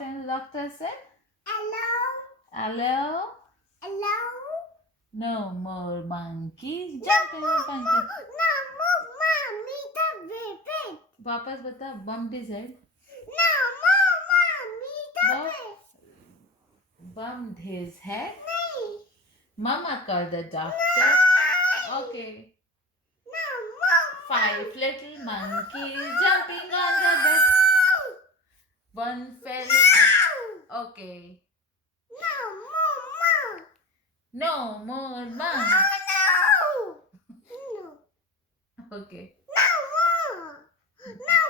And the doctor said, Hello. hello, Hello. no more monkeys jumping on monkey. No, mommy, the baby. वापस बता, bumped his head. No, mommy, the What? baby. Bumped his head. No. Mama called the doctor. Okay. No, mama. 5 little monkeys jumping on the bed. One fell up. Okay. No, mama. No more monkeys. No. No. Okay. No, mama. No,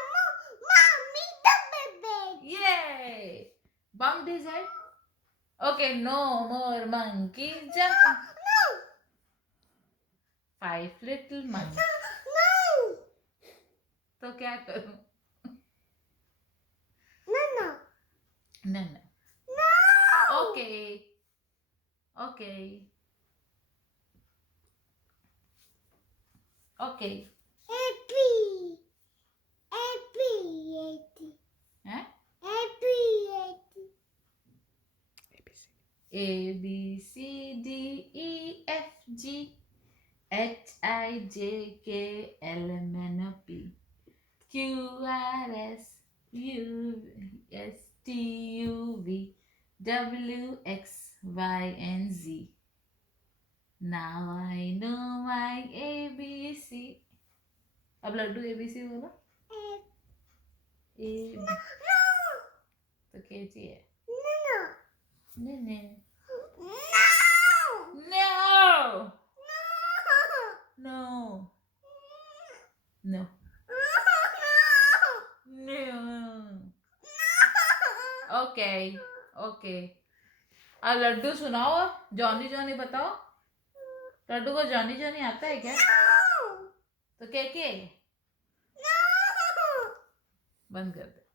mommy, the baby. Yay! Bumped his head. Okay, no more monkeys jumping. No. 5 little monkeys. No. तो क्या करूं? No, no. No, no. No. Okay. Okay. Okay. Happy. Happy. Huh? Happy. A B C D E F G H I J K L M N O P Q R S U S T U V W X Y and Z. Now I know my ABC. अब Laddu ABC बोलो. A No. तो कैसी है? No. नहीं. No. No. No. No. No. Okay. Okay. अब लड्डू सुनाओ. Johnny Johnny बताओ. लड्डू को जॉनी जॉनी आता है क्या? तो क्या बंद कर दे.